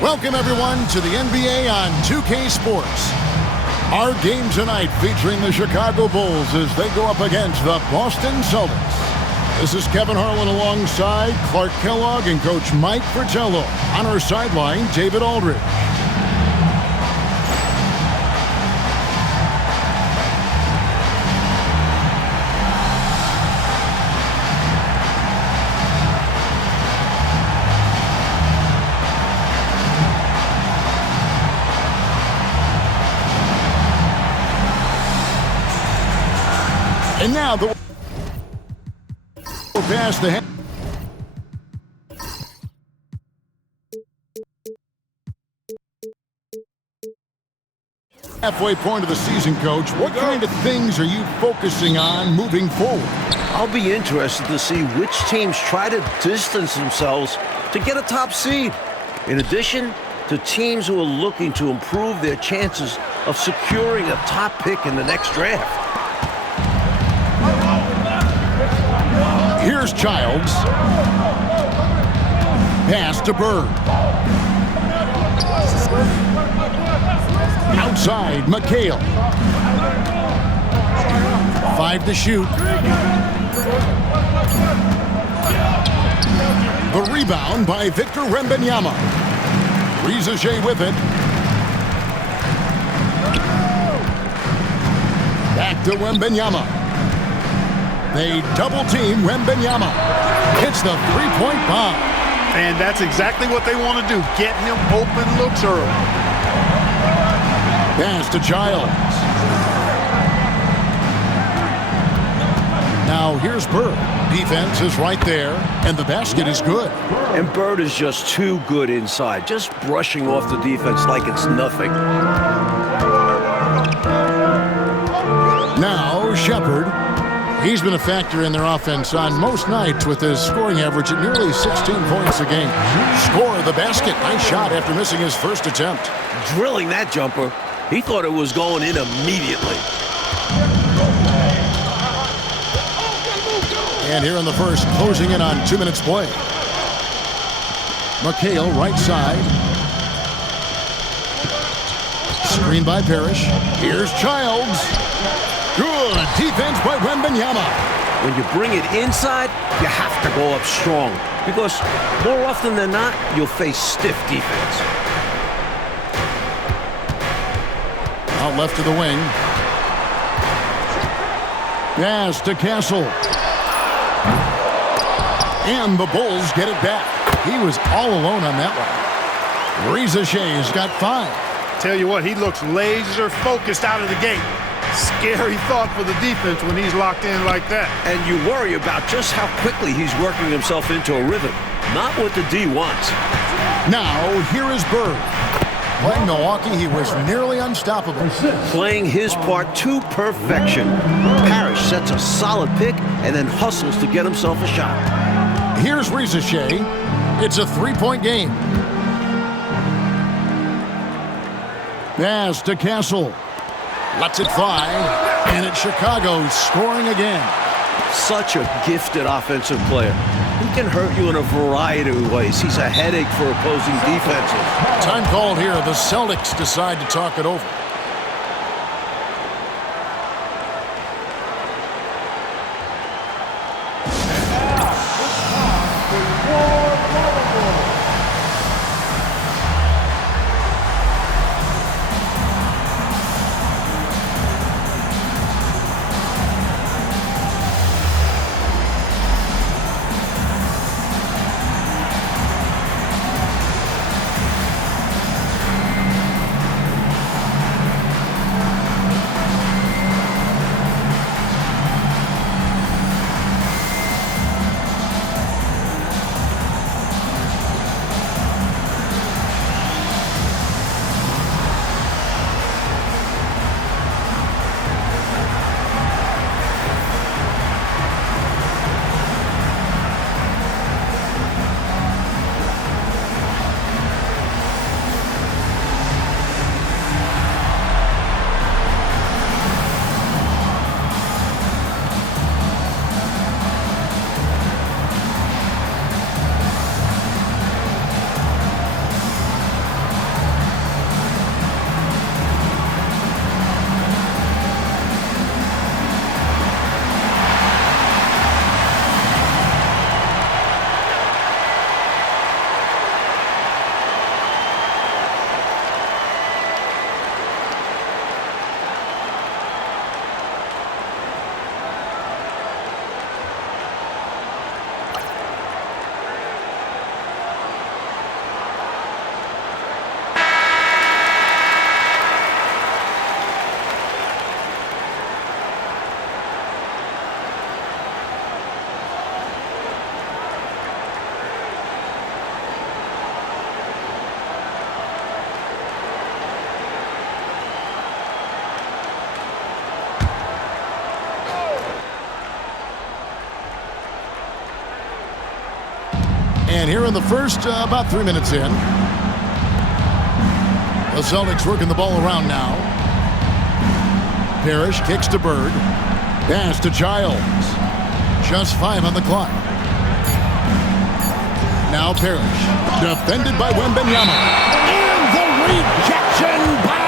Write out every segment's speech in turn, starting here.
Welcome, everyone, to the NBA on 2K Sports. Our game tonight featuring the Chicago Bulls as they go up against the Boston Celtics. This is Kevin Harlan alongside Clark Kellogg and Coach Mike Fratello. On our sideline, David Aldridge. And now the pass the halfway point of the season, Coach. What kind of things are you focusing on moving forward? I'll be interested to see which teams try to distance themselves to get a top seed. In addition to teams who are looking to improve their chances of securing a top pick in the next draft. Here's Childs. Pass to Bird. Outside, McHale. 5 to shoot. The rebound by Victor Wembanyama. Rizachet with it. Back to Wembanyama. They double-team Wembanyama. Hits the three-point bomb. And that's exactly what they want to do. Get him open looks early. Pass to Childs. Now here's Bird. Defense is right there, and the basket is good. And Bird is just too good inside. Just brushing off the defense like it's nothing. Now Shepherd. He's been a factor in their offense on most nights with his scoring average at nearly 16 points a game. Score the basket. Nice shot after missing his first attempt. Drilling that jumper. He thought it was going in immediately. And here in the first, closing in on 2 minutes play. McHale, right side. Screen by Parrish. Here's Childs. Good defense by Wembanyama. When you bring it inside, you have to go up strong. Because more often than not, you'll face stiff defense. Out left to the wing. Pass to Castle. And the Bulls get it back. He was all alone on that one. Rizachet's got 5. Tell you what, he looks laser focused out of the gate. Scary thought for the defense when he's locked in like that. And you worry about just how quickly he's working himself into a rhythm. Not what the D wants. Now, here is Bird. Playing Milwaukee, he was nearly unstoppable. Playing his part to perfection. Parrish sets a solid pick and then hustles to get himself a shot. Here's Rizachet. It's a 3-point game. Pass to Castle. Lets it fly, and it's Chicago scoring again. Such a gifted offensive player. He can hurt you in a variety of ways. He's a headache for opposing defenses. Time called here. The Celtics decide to talk it over. And here in the first, about 3 minutes in. The Celtics working the ball around now. Parrish kicks to Bird. Pass to Childs. Just 5 on the clock. Now Parrish. Defended by Wembanyama. And the rejection by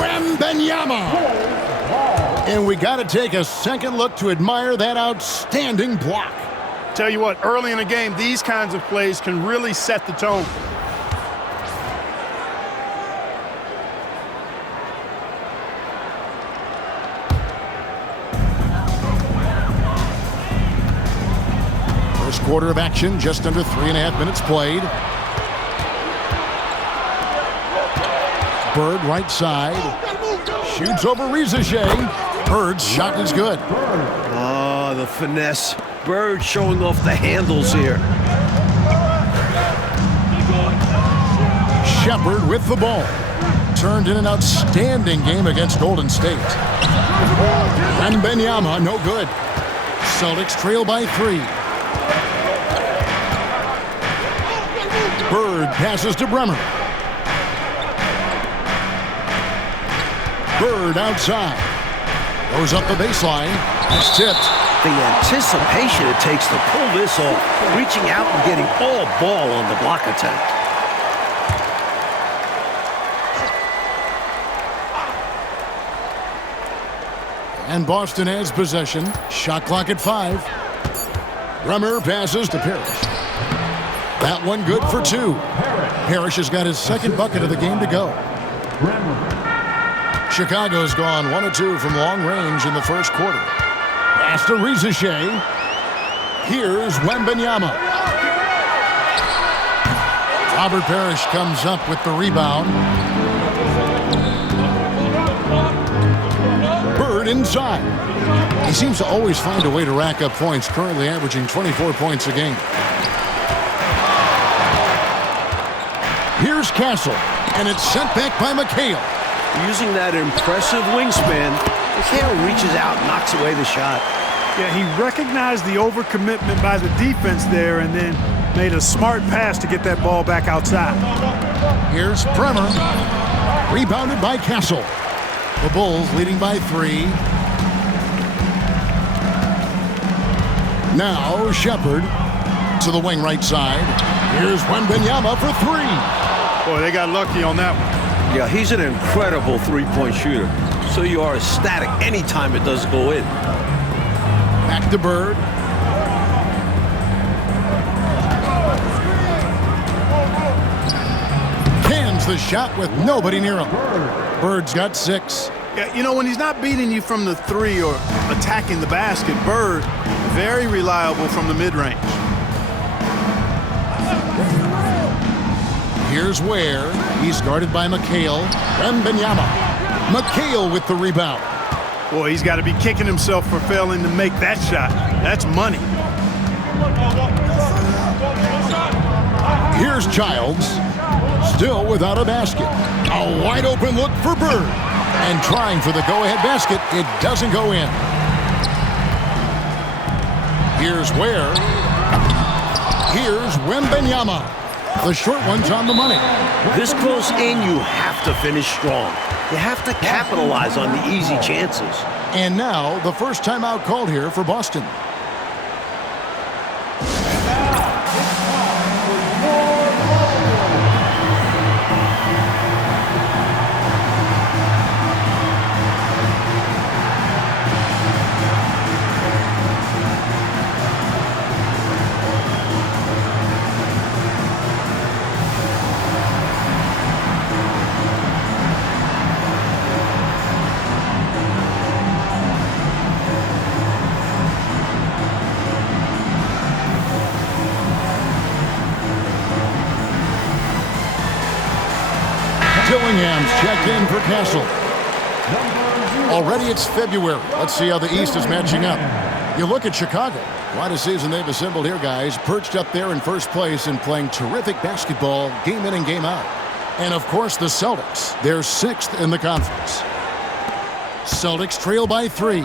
Wembanyama. And we got to take a second look to admire that outstanding block. Tell you what, early in the game, these kinds of plays can really set the tone. First quarter of action, just under 3.5 minutes played. Bird right side. Shoots over Rizashé. Bird's shot is good. Oh, the finesse. Bird showing off the handles here. Shepard with the ball. Turned in an outstanding game against Golden State. Wembanyama, no good. Celtics trail by 3. Bird passes to Bremer. Bird outside. Goes up the baseline. It's tipped. The anticipation it takes to pull this off. Reaching out and getting all ball on the block attempt. And Boston has possession. Shot clock at 5. Bremer passes to Parrish. That one good for 2. Parrish has got his second bucket of the game to go. Chicago's gone 1 of 2 from long range in the first quarter. Pass to Rizashé. Here's Wembanyama. Robert Parrish comes up with the rebound. Bird inside. He seems to always find a way to rack up points, currently averaging 24 points a game. Here's Castle, and it's sent back by McHale. Using that impressive wingspan, McHale reaches out and knocks away the shot. Yeah, he recognized the overcommitment by the defense there and then made a smart pass to get that ball back outside. Here's Bremer. Rebounded by Castle. The Bulls leading by 3. Now Shepard to the wing right side. Here's Wembanyama for 3. Boy, they got lucky on that one. Yeah, he's an incredible three-point shooter. So you are ecstatic anytime it does go in. Back to Bird. Cans the shot with nobody near him. Bird's got 6. Yeah, you know, when he's not beating you from the 3 or attacking the basket, Bird, very reliable from the mid-range. Here's Ware. He's guarded by McHale. Wembanyama. McHale with the rebound. Boy, he's got to be kicking himself for failing to make that shot. That's money. Here's Childs. Still without a basket. A wide open look for Bird. And trying for the go-ahead basket. It doesn't go in. Here's Ware. Here's Wembanyama. The short one's on the money. This close in, you have to finish strong. You have to capitalize on the easy chances. And now, the first timeout called here for Boston. Dillingham's checked in for Castle. Already it's February. Let's see how the East is matching up. You look at Chicago. Quite a season they've assembled here, guys. Perched up there in first place and playing terrific basketball game in and game out. And, of course, the Celtics. They're 6th in the conference. Celtics trail by 3.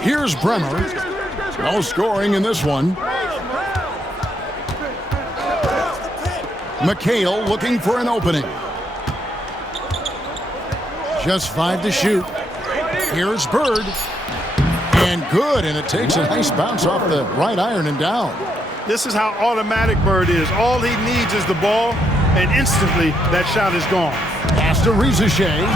Here's Bremer. No scoring in this one. McHale looking for an opening. Just 5 to shoot. Here's Bird. And good, and it takes a nice bounce off the right iron and down. This is how automatic Bird is. All he needs is the ball, and instantly that shot is gone. Pass to Rizachet.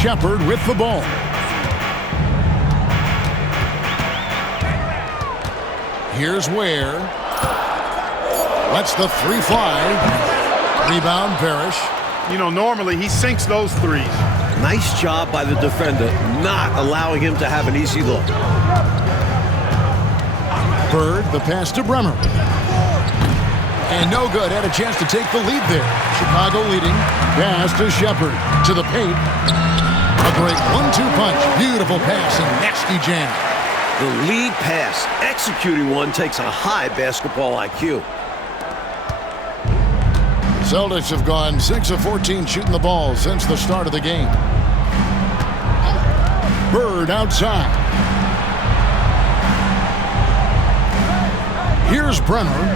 Shepard with the ball. Here's Ware. Lets the 3 fly. Rebound, Parrish. You know, normally he sinks those threes. Nice job by the defender, not allowing him to have an easy look. Bird, the pass to Bremer. And no good. Had a chance to take the lead there. Chicago leading. Pass to Shepard. To the paint. A great 1-2 punch. Beautiful pass and nasty jam. The lead pass, executing one, takes a high basketball IQ. Celtics have gone 6 of 14 shooting the ball since the start of the game. Bird outside. Here's Brenner.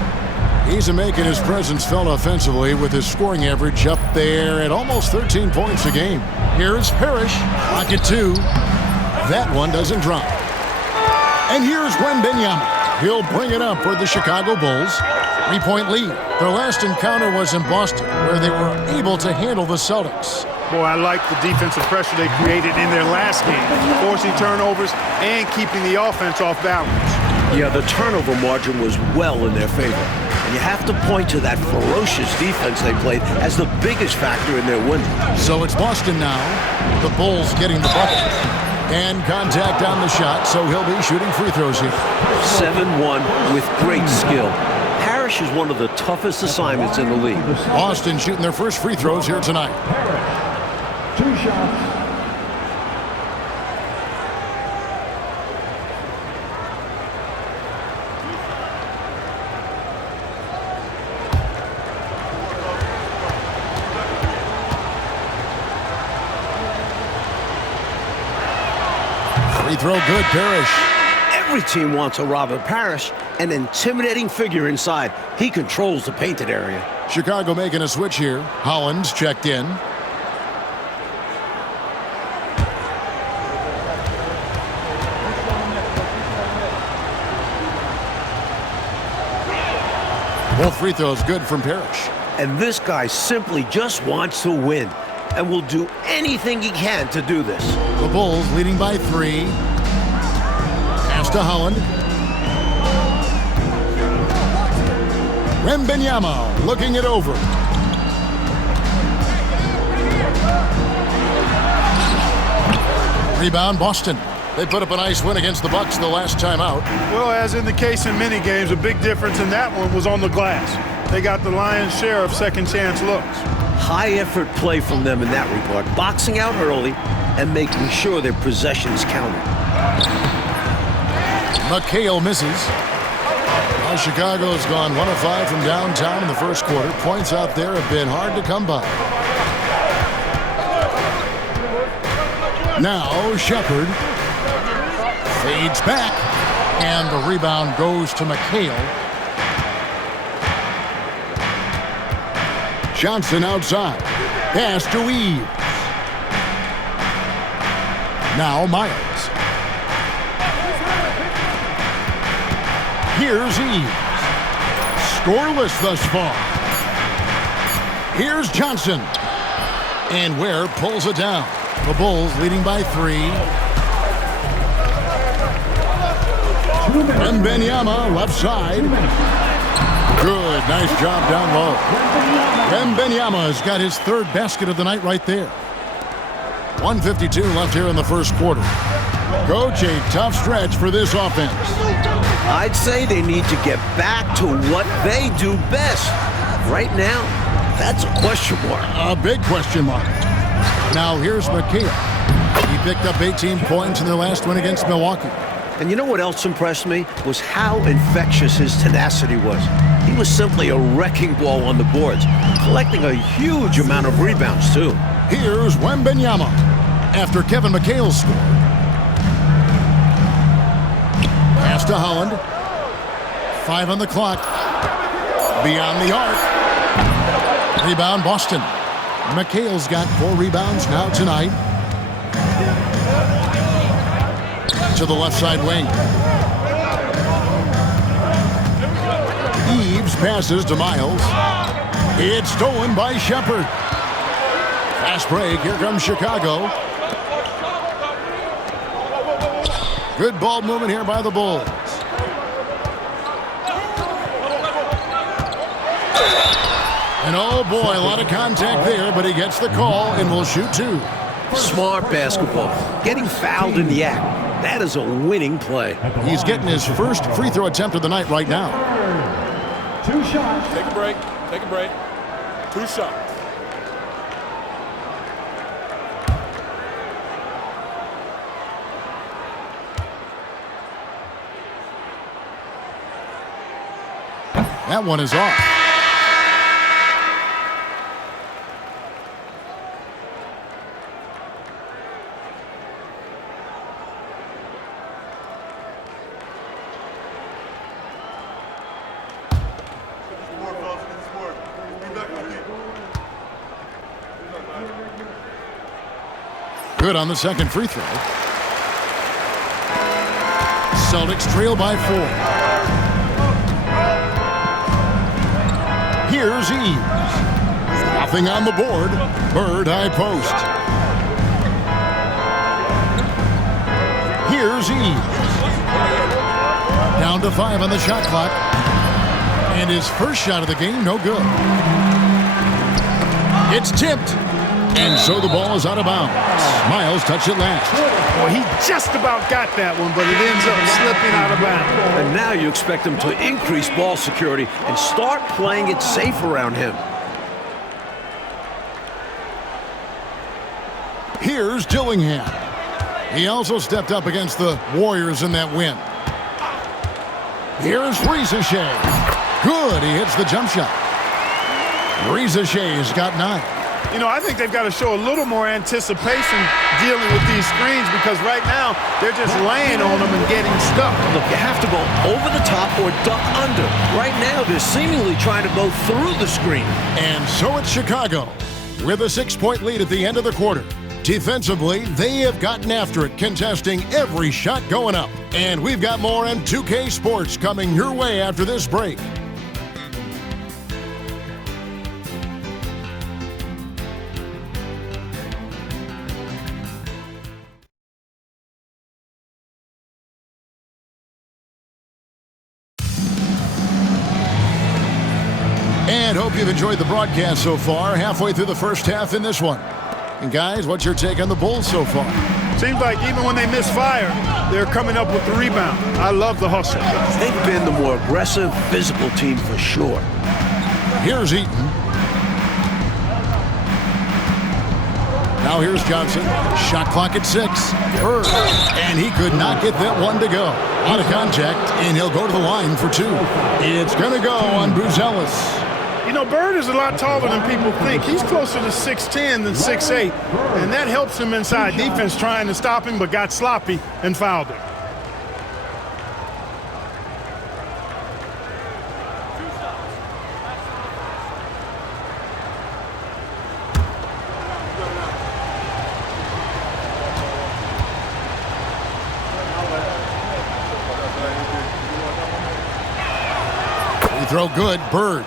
He's making his presence felt offensively with his scoring average up there at almost 13 points a game. Here's Parrish. Pocket 2. That one doesn't drop. And here's Wembanyama. He'll bring it up for the Chicago Bulls. 3-point lead. Their last encounter was in Boston, where they were able to handle the Celtics. Boy, I like the defensive pressure they created in their last game, forcing turnovers and keeping the offense off balance. Yeah, the turnover margin was well in their favor. And you have to point to that ferocious defense they played as the biggest factor in their win. So it's Boston now. The Bulls getting the bucket. And contact on the shot, so he'll be shooting free throws here. 7-1 with great skill. Parrish is one of the toughest assignments in the league. Boston shooting their first free throws here tonight. 2 shots. Free throw good, Parrish. Every team wants a Robert Parrish, an intimidating figure inside. He controls the painted area. Chicago making a switch here. Hollins checked in. Both free throws good from Parrish. And this guy simply just wants to win and will do anything he can to do this. The Bulls leading by 3. Pass to Holland. Wembanyama looking it over. Rebound, Boston. They put up a nice win against the Bucks the last time out. Well, as in the case in many games, a big difference in that one was on the glass. They got the lion's share of second chance looks. High effort play from them in that regard, boxing out early and making sure their possessions counted. McHale misses. Well, Chicago has gone 1 of 5 from downtown in the first quarter. Points out there have been hard to come by. Now Shepard fades back, and the rebound goes to McHale. Johnson outside. Pass to Eves. Now Miles. Here's Eves. Scoreless thus far. Here's Johnson. And Ware pulls it down. The Bulls leading by 3. Wembanyama left side. Good, nice job down low. Wembanyama has got his 3rd basket of the night right there. 1:52 left here in the first quarter. Coach, a tough stretch for this offense. I'd say they need to get back to what they do best. Right now, that's a question mark. A big question mark. Now here's McHale. He picked up 18 points in their last win against Milwaukee. And you know what else impressed me? Was how infectious his tenacity was. He was simply a wrecking ball on the boards, collecting a huge amount of rebounds, too. Here's Wembanyama. After Kevin McHale scored, Holland. 5 on the clock. Beyond the arc. Rebound, Boston. McHale's got 4 rebounds now tonight. To the left side wing. Eves passes to Miles. It's stolen by Shepard. Fast break. Here comes Chicago. Good ball movement here by the Bulls. And oh boy, a lot of contact there, but he gets the call and will shoot 2. Smart basketball. Getting fouled in the act. That is a winning play. He's getting his first free throw attempt of the night right now. 2 shots. Take a break. Take a break. 2 shots. That one is off. Good on the second free throw. Celtics trail by 4. Here's Eves. Nothing on the board. Bird high post. Here's Eves. Down to 5 on the shot clock. And his first shot of the game, no good. It's tipped. And so the ball is out of bounds. Miles touched it last. Well, he just about got that one, but it ends up slipping out of bounds. And now you expect him to increase ball security and start playing it safe around him. Here's Dillingham. He also stepped up against the Warriors in that win. Here's Ricochet. Good, he hits the jump shot. Ricochet's got 9. You know, I think they've got to show a little more anticipation dealing with these screens because right now they're just laying on them and getting stuck. Look, you have to go over the top or duck under. Right now, they're seemingly trying to go through the screen. And so it's Chicago with a 6-point lead at the end of the quarter. Defensively, they have gotten after it, contesting every shot going up. And we've got more on 2K Sports coming your way after this break. And hope you've enjoyed the broadcast so far. Halfway through the first half in this one. And guys, what's your take on the Bulls so far? Seems like even when they miss fire, they're coming up with the rebound. I love the hustle. They've been the more aggressive, physical team for sure. Here's Eaton. Now here's Johnson. Shot clock at 6. Bird. And he could not get that one to go. Out of contact, and he'll go to the line for 2. It's going to go on Buzelis. You know, Bird is a lot taller than people think. He's closer to 6'10 than 6'8, and that helps him inside defense trying to stop him, but got sloppy and fouled him. Free throw good, Bird.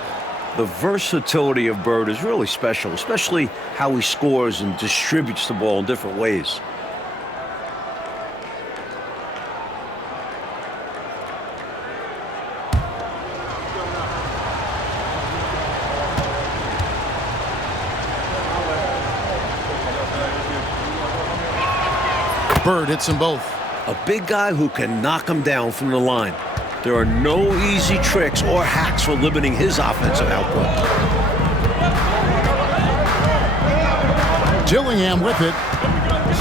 The versatility of Bird is really special, especially how he scores and distributes the ball in different ways. Bird hits them both. A big guy who can knock him down from the line. There are no easy tricks or hacks for limiting his offensive output. Dillingham with it.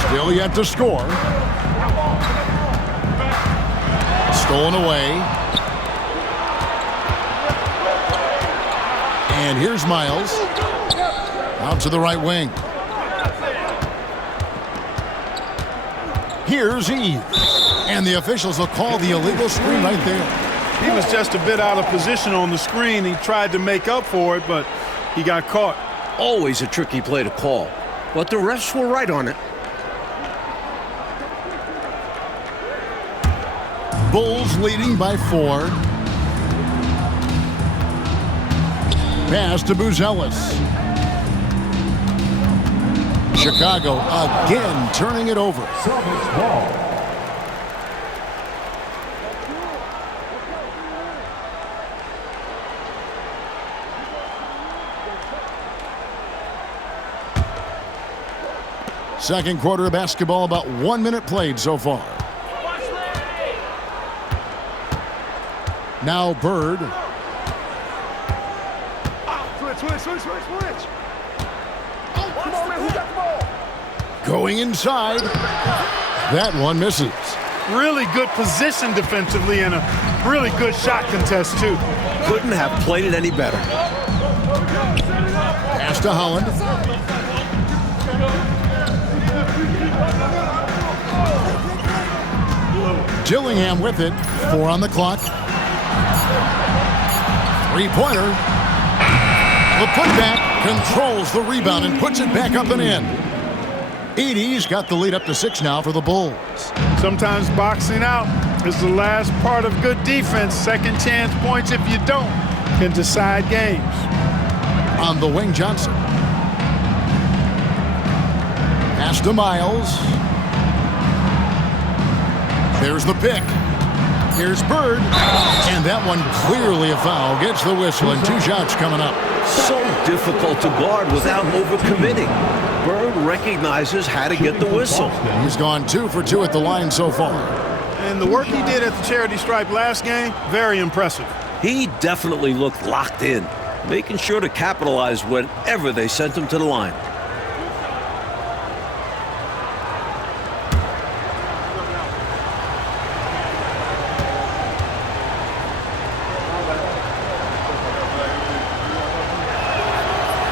Still yet to score. Stolen away. And here's Miles. Out to the right wing. Here's Eves. And And the officials will call the illegal screen right there. He was just a bit out of position on the screen. He tried to make up for it, but he got caught. Always a tricky play to call, but the refs were right on it. Bulls leading by 4. Pass to Buzelis. Chicago again turning it over. Celtics ball. Second quarter of basketball, about 1 minute played so far. Now Bird. Switch. Going inside. That one misses. Really good position defensively and a really good shot contest, too. Couldn't have played it any better. Pass to Holland. Dillingham with it. 4 on the clock. Three-pointer. The putback controls the rebound and puts it back up and in. Edey's got the lead up to 6 now for the Bulls. Sometimes boxing out is the last part of good defense. Second chance points, if you don't, can decide games. On the wing, Johnson. Pass to Miles. There's the pick. Here's Bird. And that one clearly a foul. Gets the whistle and 2 shots coming up. So difficult to guard without overcommitting. Bird recognizes how to get the whistle. He's gone 2 for 2 at the line so far. And the work he did at the charity stripe last game, very impressive. He definitely looked locked in, making sure to capitalize whenever they sent him to the line.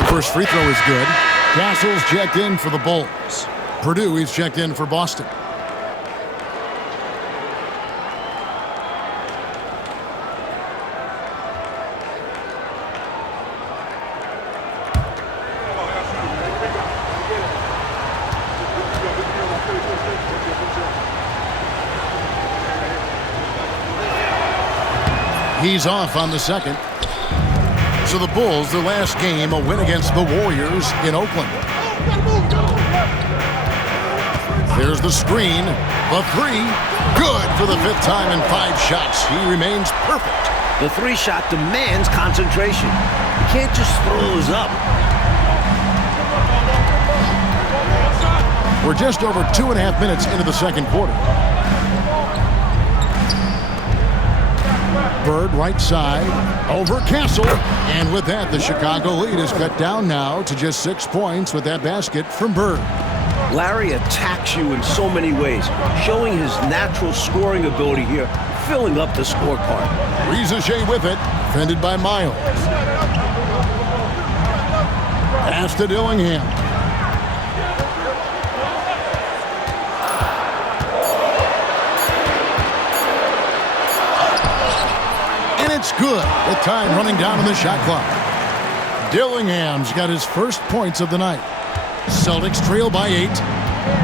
First free throw is good. Castle's checked in for the Bulls. Purdue is checked in for Boston. He's off on the second. So the Bulls, their last game, a win against the Warriors in Oakland. There's the screen. The 3. Good for the 5th time in 5 shots. He remains perfect. The 3-shot demands concentration. You can't just throw those up. We're just over 2.5 minutes into the second quarter. Bird right side over Castle, and with that the Chicago lead is cut down now to just 6 points with that basket from Bird. Larry attacks you in so many ways, showing his natural scoring ability here, filling up the scorecard. Rizachet with it, defended by Miles. Pass to Dillingham. It's good with time running down on the shot clock. Dillingham's got his first points of the night. Celtics trail by 8.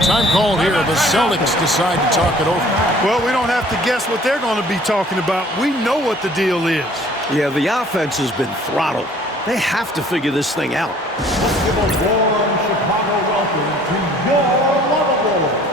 Time called here. The Celtics decide to talk it over. Well, we don't have to guess what they're going to be talking about. We know what the deal is. Yeah, the offense has been throttled. They have to figure this thing out. Let's give a warm Chicago welcome to your lovable.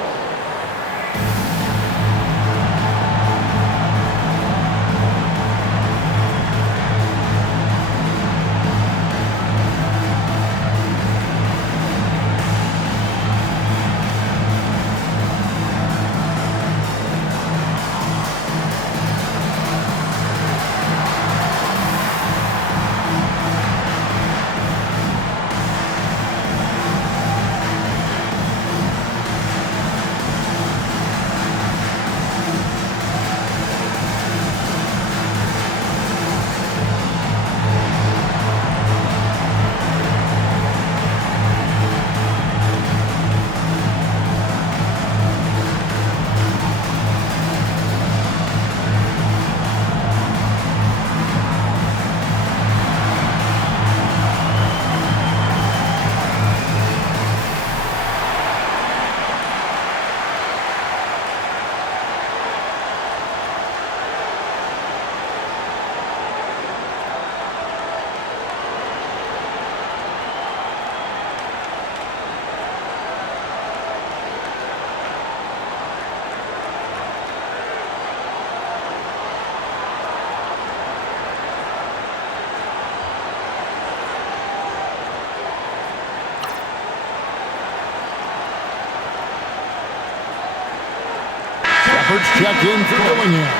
Efforts checked in for Dillingham.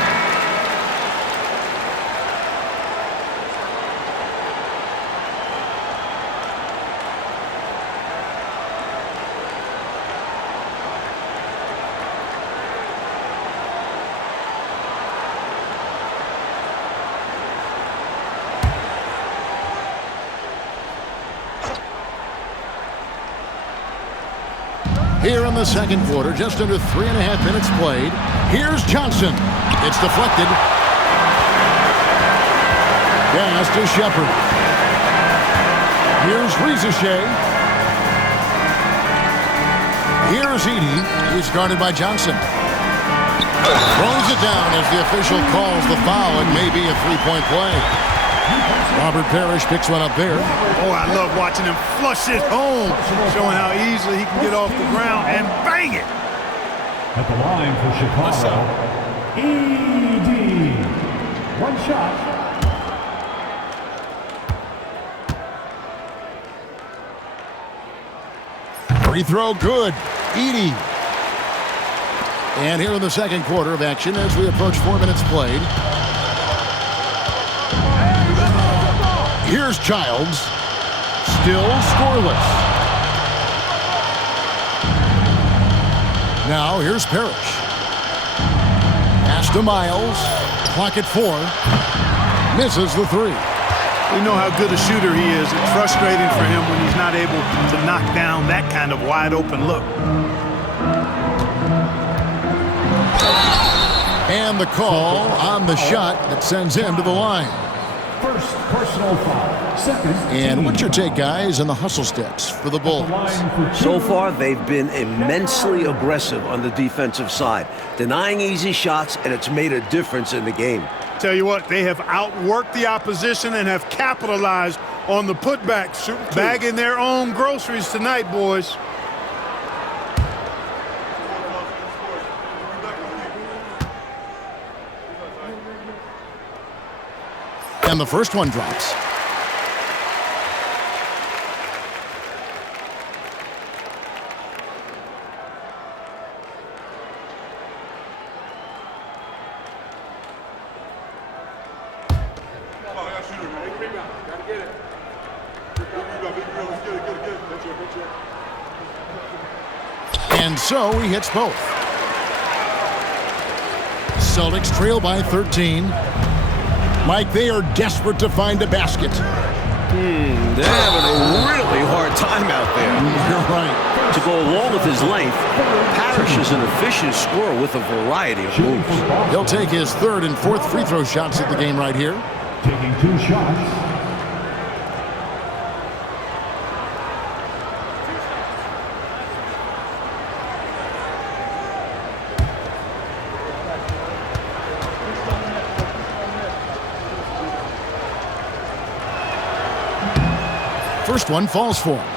Here in the second quarter, just under 3.5 minutes played. Here's Johnson. It's deflected. Pass to Shepard. Here's Ricochet. Here's Edey. He's guarded by Johnson. Throws it down as the official calls the foul. It may be a three-point play. Robert Parrish picks one up there. Oh, I love watching him flush it home, showing how easily he can get off the ground and bang it. At the line for Chicago, Edey. One shot. Free throw good. Edey. And here in the second quarter of action as we approach 4 minutes played. Here's Childs. Still scoreless. Now here's Parrish. Pass to Miles. Clock at 4. Misses the three. We know how good a shooter he is. It's frustrating for him when he's not able to knock down that kind of wide open look. And the call on the shot that sends him to the line. First personal foul. Second. And what's your take, guys, on the hustle steps for the Bulls? So far, they've been immensely aggressive on the defensive side, denying easy shots, and it's made a difference in the game. Tell you what, they have outworked the opposition and have capitalized on the putbacks, bagging their own groceries tonight, boys. And the first one drops. And so he hits both. Celtics trail by 13. Mike, they are desperate to find a basket. They're having a really hard time out there. You're right. To go along with his length, Parrish is an efficient scorer with a variety of moves. He'll take his third and fourth free throw shots at the game right here. Taking 2 shots. First one falls for him.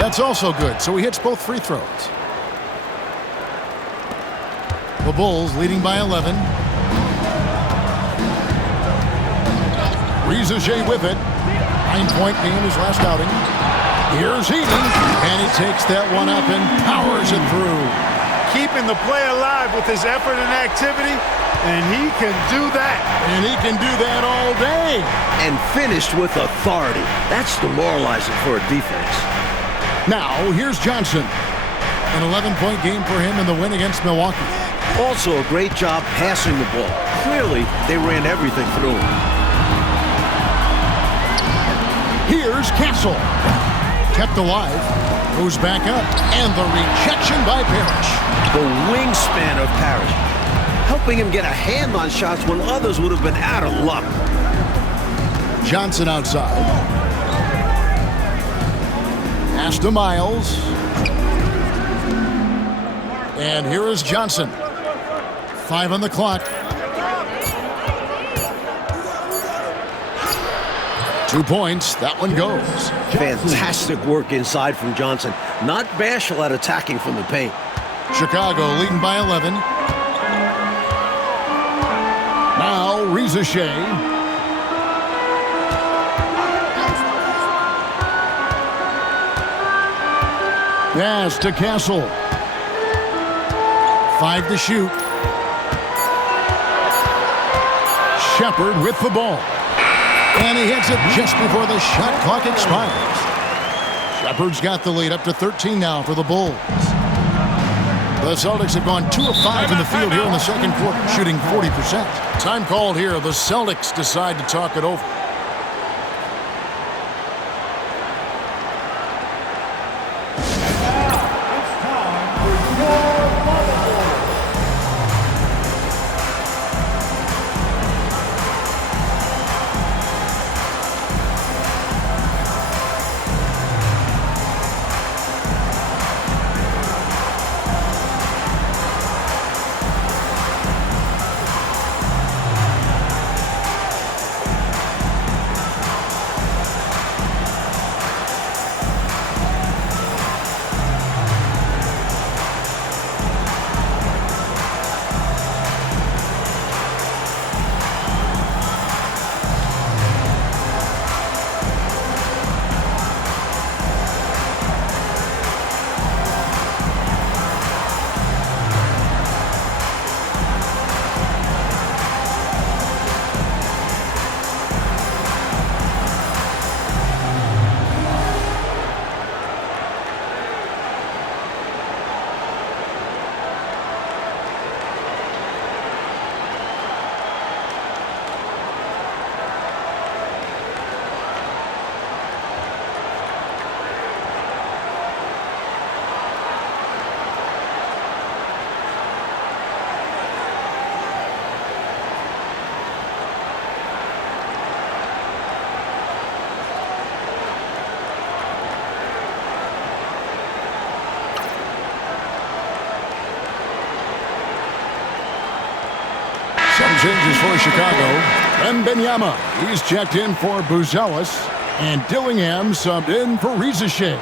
That's also good, so he hits both free throws. The Bulls leading by 11. Ricochet with it. 9-point game his last outing. Here's Edey, and he takes that one up and powers it through. Keeping the play alive with his effort and activity, and he can do that. And he can do that all day. And finished with authority. That's demoralizing for a defense. Now, here's Johnson. An 11-point game for him in the win against Milwaukee. Also a great job passing the ball. Clearly, they ran everything through him. Here's Castle. Kept alive. Goes back up. And the rejection by Parrish. The wingspan of Parrish, helping him get a hand on shots when others would have been out of luck. Johnson outside. Pass to Miles. And here is Johnson. 5 on the clock. 2 points. That one goes. Fantastic work inside from Johnson. Not bashful at attacking from the paint. Chicago leading by 11. Now Ricochet. Pass to Castle. 5 to shoot. Shepard with the ball. And he hits it just before the shot clock expires. Shepard's got the lead up to 13 now for the Bulls. The Celtics have gone 2 of 5 in the field here in the second quarter, shooting 40%. Time called here. The Celtics decide to talk it over. Some changes for Chicago. Wembanyama, he's checked in for Buzelis. And Dillingham subbed in for Ricochet.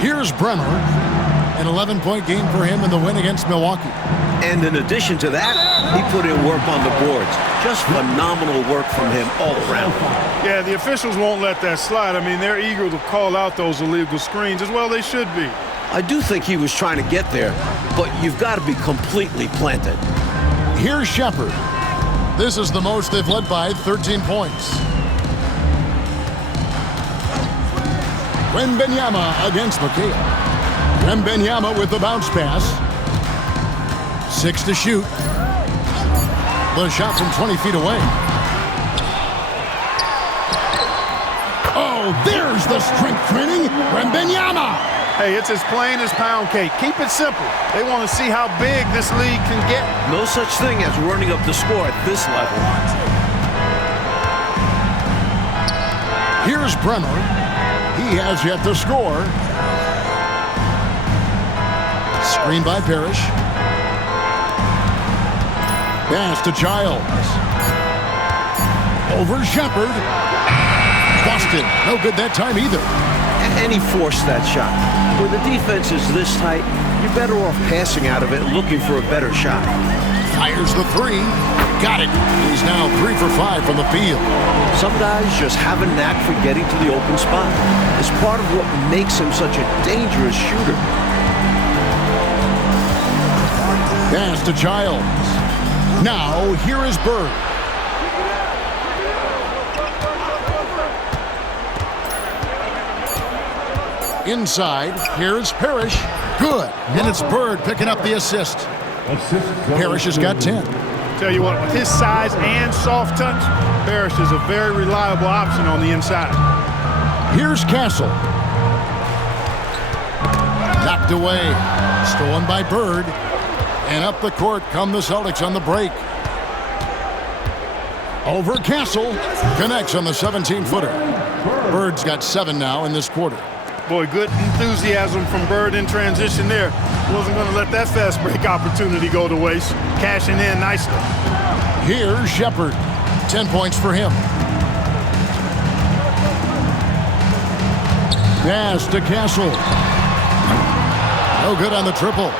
Here's Bremer, an 11-point game for him in the win against Milwaukee. And in addition to that, he put in work on the boards. Just phenomenal work from him all around. Yeah, the officials won't let that slide. I mean, they're eager to call out those illegal screens, as well they should be. I do think he was trying to get there, but you've got to be completely planted. Here's Shepard. This is the most they've led by, 13 points. Wembanyama against McHale. Wembanyama with the bounce pass. 6 to shoot. The shot from 20 feet away. Oh, there's the strength training. Wembanyama. Hey, it's as plain as pound cake. Keep it simple. They want to see how big this league can get. No such thing as running up the score at this level. Here's Bremer. He has yet to score. Screen by Parrish. Pass to Giles. Over Shepard. Busted. No good that time either. And he forced that shot. When the defense is this tight, you're better off passing out of it, looking for a better shot. Fires the 3. Got it. He's now 3 for 5 from the field. Some guys just have a knack for getting to the open spot. It's part of what makes him such a dangerous shooter. Pass to Giles. Now, here is Bird. Inside, here's Parrish. Good. And it's Bird picking up the assist. Parrish has got 10. Tell you what, with his size and soft touch, Parrish is a very reliable option on the inside. Here's Castle. Knocked away. Stolen by Bird. And up the court come the Celtics on the break. Over Castle. Connects on the 17-footer. Bird's got 7 now in this quarter. Boy, good enthusiasm from Bird in transition there. Wasn't going to let that fast break opportunity go to waste. Cashing in nicely. Here's Shepard. 10 points for him. Pass to Castle. No good on the triple.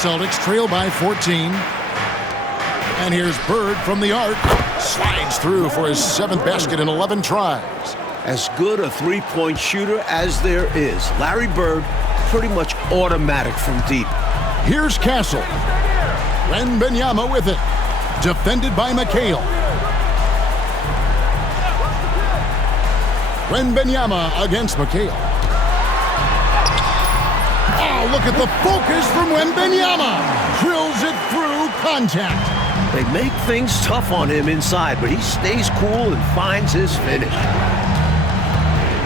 Celtics trail by 14. And here's Bird from the arc. Slides through for his 7th basket in 11 tries. As good a three-point shooter as there is. Larry Bird, pretty much automatic from deep. Here's Castle. Wembanyama with it. Defended by McHale. Wembanyama against McHale. Oh, look at the focus from Wembanyama. Drills it through contact. They make things tough on him inside, but he stays cool and finds his finish.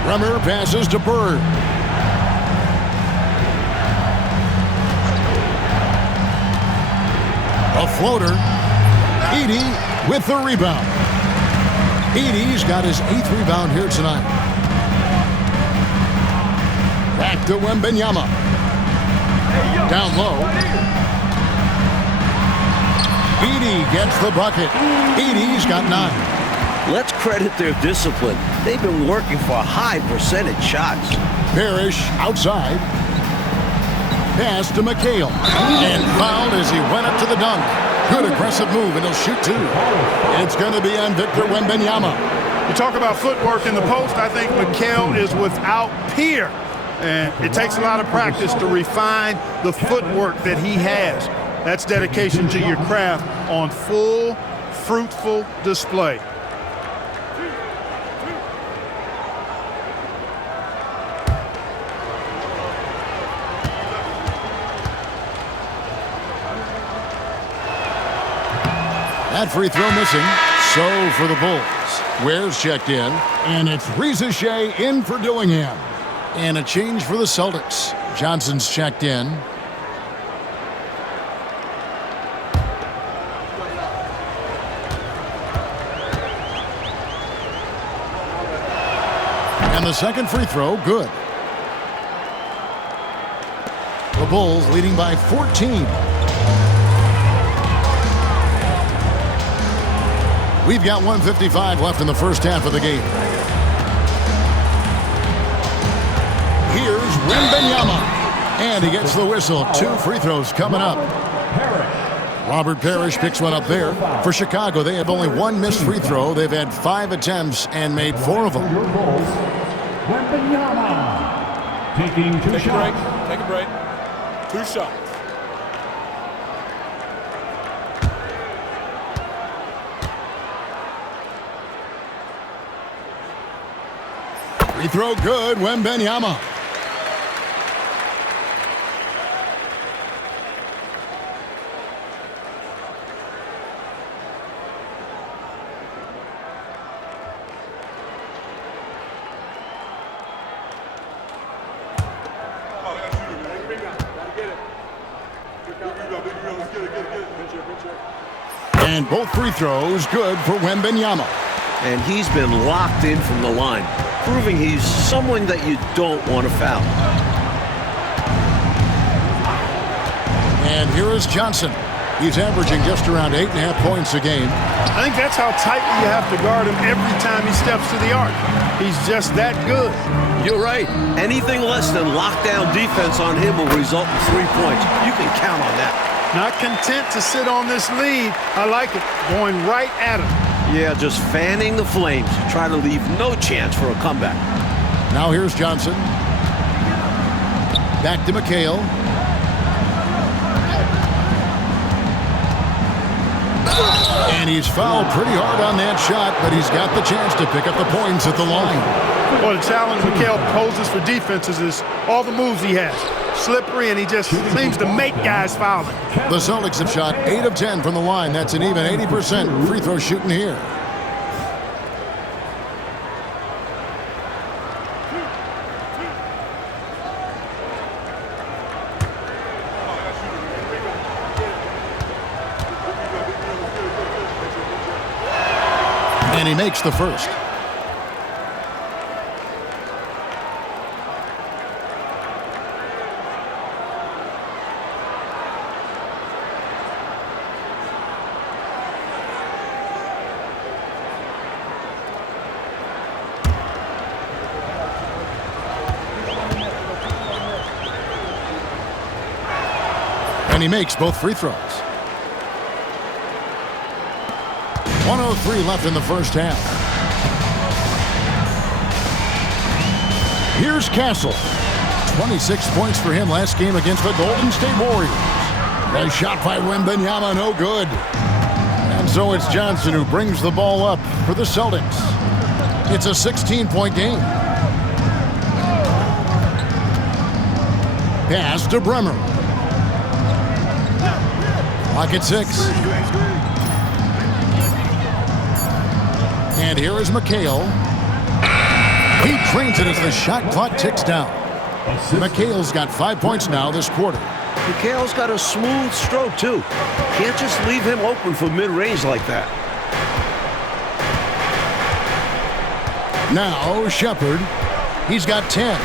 Bremer passes to Bird. A floater. Edey with the rebound. Edey's got his 8th rebound here tonight. Back to Wembanyama. Down low. Edey gets the bucket. Edey's got 9. Let's credit their discipline. They've been working for high percentage shots. Parrish outside. Pass to McHale. And fouled as he went up to the dunk. Good aggressive move, and he'll shoot 2. It's going to be on Victor Wembanyama. You talk about footwork in the post. I think McHale is without peer. And it takes a lot of practice to refine the footwork that he has. That's dedication to your craft on full, fruitful display. That free throw missing. So for the Bulls. Ware's checked in. And it's Reza Shea in for Dillingham. And a change for the Celtics. Johnson's checked in. And the second free throw, good. The Bulls leading by 14. We've got 1:55 left in the first half of the game. Here's Wembanyama. And he gets the whistle. 2 free throws coming up. Robert Parrish picks one up there. For Chicago, they have only 1 missed free throw. They've had 5 attempts and made 4 of them. Wembanyama taking 2 shots. Take a break. 2 shots. Free throw good, Wembanyama. And both free throws good for Wembanyama. And he's been locked in from the line, proving he's someone that you don't want to foul. And here is Johnson. He's averaging just around 8.5 points a game. I think that's how tightly you have to guard him every time he steps to the arc. He's just that good. You're right. Anything less than lockdown defense on him will result in 3 points. You can count on that. Not content to sit on this lead. I like it. Going right at him. Yeah, just fanning the flames. Try to leave no chance for a comeback. Now here's Johnson. Back to McHale. And he's fouled pretty hard on that shot, but he's got the chance to pick up the points at the line. Well, the challenge McHale poses for defenses is all the moves he has. Slippery, and he just seems to make guys foul him. The Celtics have shot 8 of 10 from the line. That's an even 80% free throw shooting here. And he makes the first. And he makes both free throws. 1:03 left in the first half. Here's Castle. 26 points for him last game against the Golden State Warriors. A shot by Wembanyama, no good. And so it's Johnson who brings the ball up for the Celtics. It's a 16-point game. Pass to Bremer. Clock at 6. And here is McHale. He trains it as the shot clock ticks down. McHale's got 5 points now this quarter. McHale's got a smooth stroke, too. Can't just leave him open for mid-range like that. Now Shepard. He's got 10.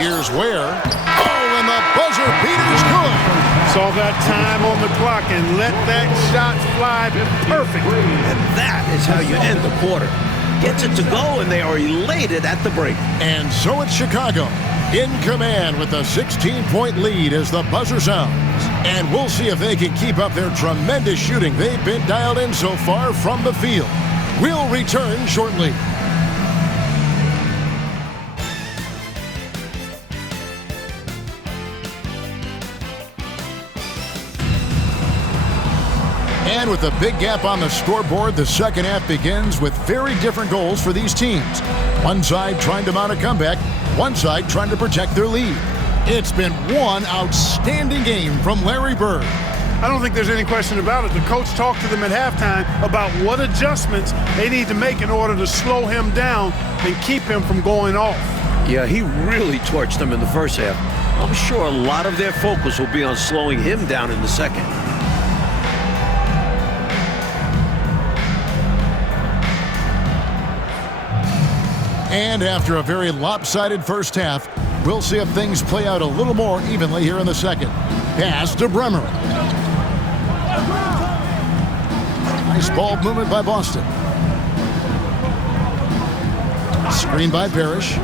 Here's Ware. Oh, and the buzzer beater's good. Saw that time on the clock and let that shot fly perfectly. And that is how you end the quarter. Gets it to go, and they are elated at the break. And so it's Chicago in command with a 16-point lead as the buzzer sounds. And we'll see if they can keep up their tremendous shooting they've been dialed in so far from the field. We'll return shortly. And with a big gap on the scoreboard, the second half begins with very different goals for these teams. One side trying to mount a comeback, one side trying to protect their lead. It's been one outstanding game from Larry Bird. I don't think there's any question about it. The coach talked to them at halftime about what adjustments they need to make in order to slow him down and keep him from going off. Yeah, he really torched them in the first half. I'm sure a lot of their focus will be on slowing him down in the second. And after a very lopsided first half, we'll see if things play out a little more evenly here in the second. Pass to Bremer. Nice ball movement by Boston. Screen by Parrish.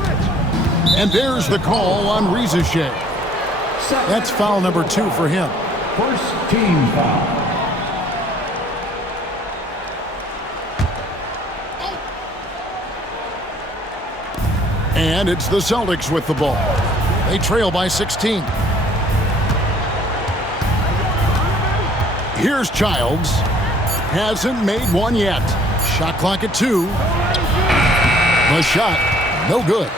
And there's the call on Rizachet. That's foul number 2 for him. First team foul. And it's the Celtics with the ball. They trail by 16. Here's Childs. Hasn't made one yet. Shot clock at 2. The shot, no good.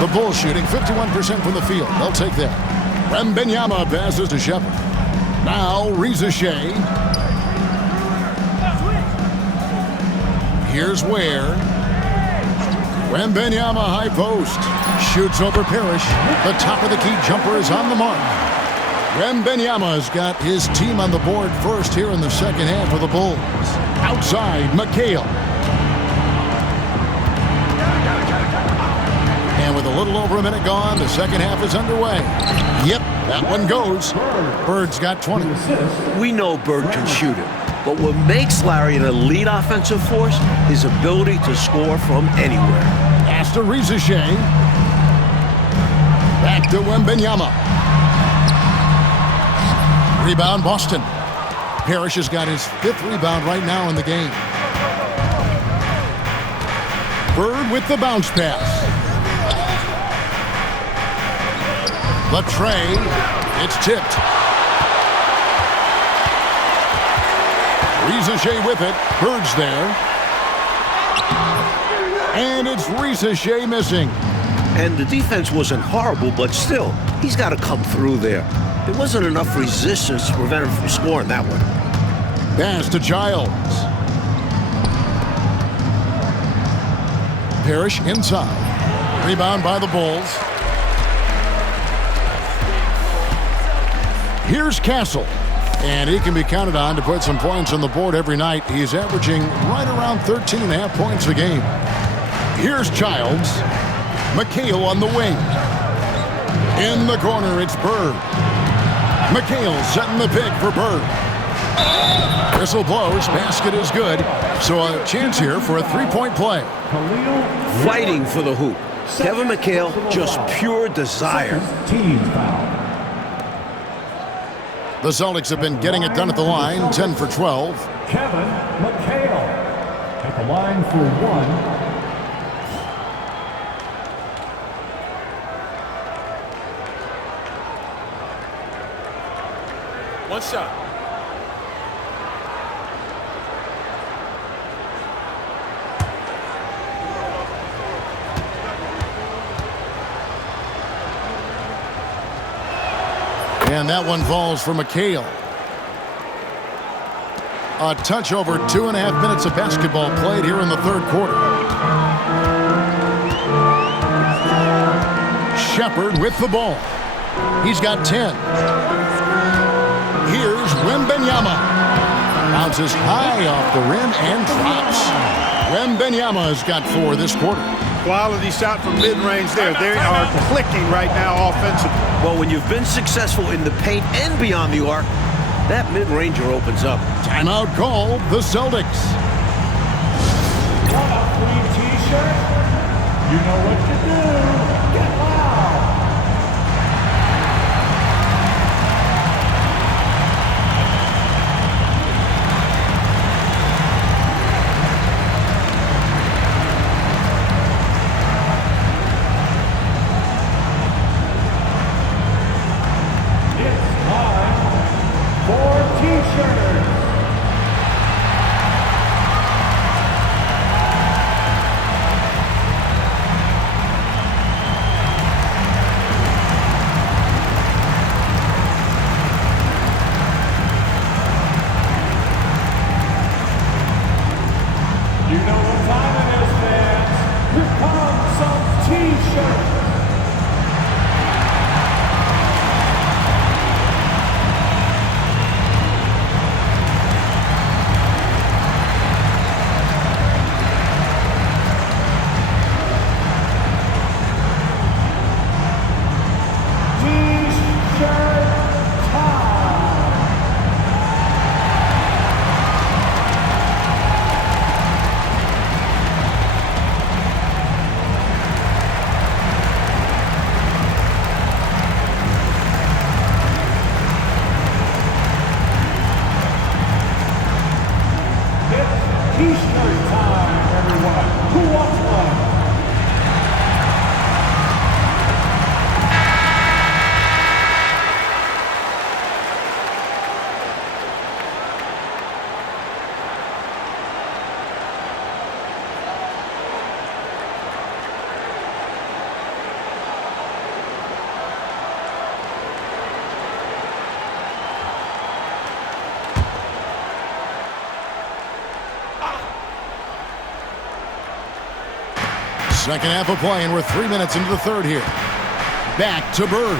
The Bulls shooting 51% from the field. They'll take that. Wembanyama passes to Shepard. Now Rizachet. Here's Ware. Wembanyama high post. Shoots over Parrish. The top of the key jumper is on the mark. Wembanyama's got his team on the board first here in the second half for the Bulls. Outside, McHale. And with a little over a minute gone, the second half is underway. Yep, that one goes. Bird's got 20. We know Bird can shoot it, but what makes Larry an elite offensive force is his ability to score from anywhere. Pass to Rizachet. Back to Wembanyama. Rebound, Boston. Parrish has got his 5th rebound right now in the game. Bird with the bounce pass. The tray. It's tipped. Rizachet with it. Bird's there. And it's Rizachet missing. And the defense wasn't horrible, but still, he's got to come through there. There wasn't enough resistance to prevent him from scoring that one. Pass to Childs. Parrish inside. Rebound by the Bulls. Here's Castle. And he can be counted on to put some points on the board every night. He's averaging right around 13.5 points a game. Here's Childs. McHale on the wing. In the corner, it's Bird. McHale setting the pick for Bird. Whistle blows. Basket is good. So a chance here for a three-point play. Fighting for the hoop. Kevin McHale, just pure desire. Team foul. The Celtics have been getting it done at the line, 10 for 12. Kevin McHale at the line for one. One shot. And that one falls for McHale. A touch over 2.5 minutes of basketball played here in the third quarter. Shepard with the ball. He's got 10. Here's Wembanyama. Bounces high off the rim and drops. Wembanyama has got 4 this quarter. Quality shot from mid-range there. They are clicking right now offensively. Well, when you've been successful in the paint and beyond the arc, that mid-ranger opens up. Timeout called the Celtics. Want a free t-shirt? You know what to do. Get loud. It's time for t-shirts. You know what time it is, fans. Here comes some t-shirts. T-shirt time. It's t-shirt time, everyone. Who wants one? Second half of play, and we're 3 minutes into the third here. Back to Bird.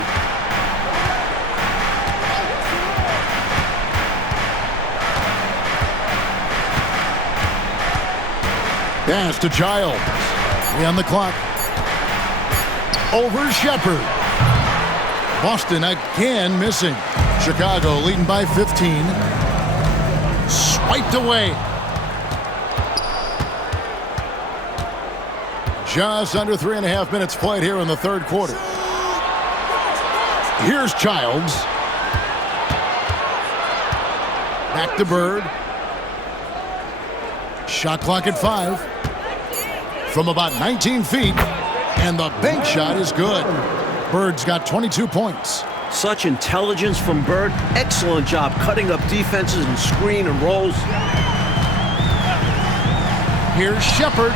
Pass to Childs. 3 on the clock. Over Shepard. Boston again missing. Chicago leading by 15. Swiped away. Just under 3.5 minutes played here in the third quarter. Here's Childs. Back to Bird. Shot clock at 5. From about 19 feet. And the bank shot is good. Bird's got 22 points. Such intelligence from Bird. Excellent job cutting up defenses and screen and rolls. Here's Shepard.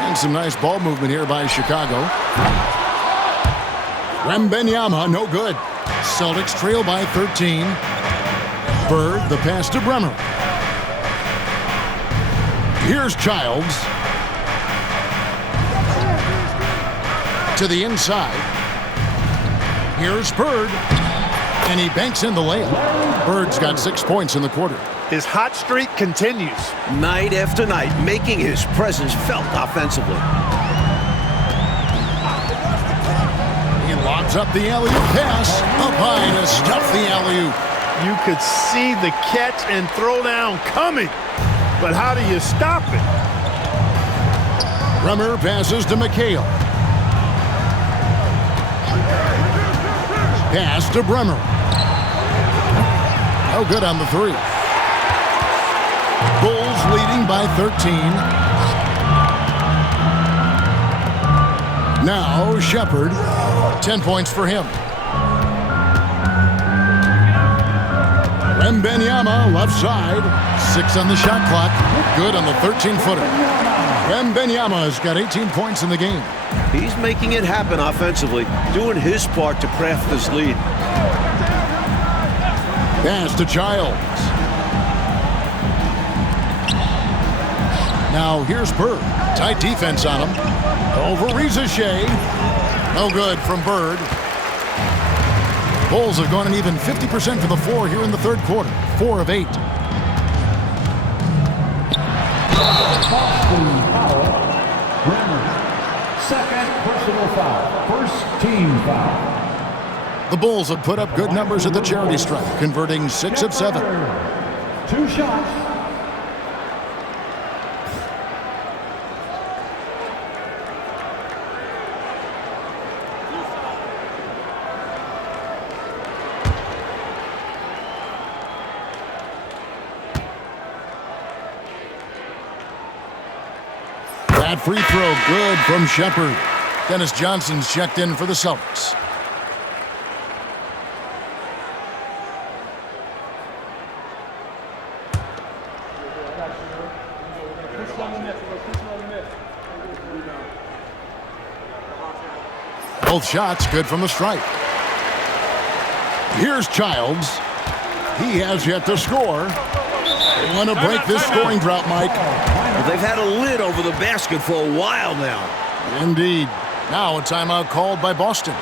And some nice ball movement here by Chicago. Wembanyama, no good. Celtics trail by 13. Bird, the pass to Bremer. Here's Childs. To the inside. Here's Bird. And he banks in the layup. Bird's got 6 points in the quarter. His hot streak continues. Night after night, making his presence felt offensively. He locks Gives up the alley-oop pass. Up high to stuff the alley-oop. You could see the catch and throw down coming, but how do you stop it? Bremer passes to McHale. Pass to Bremer. No good on the three. Bulls leading by 13. Now Shepard. 10 points for him. Wembanyama left side. 6 on the shot clock. Good on the 13-footer. Wembanyama has got 18 points in the game. He's making it happen offensively, doing his part to craft this lead. Pass to Childs. Now here's Bird. Tight defense on him. Over Rizachet. No good from Bird. Bulls have gone an even 50% from the floor here in the third quarter. 4 of 8. Boston foul. Bremer. Second personal foul. First team foul. The Bulls have put up good numbers at the charity stripe, converting 6 of 7. 2 shots. That free throw good from Shepard. Dennis Johnson's checked in for the Celtics. Both shots good from the stripe. Here's Childs. He has yet to score. They want to break this scoring drought, Mike. Well, they've had a lid over the basket for a while now. Indeed. Now a timeout called by Boston.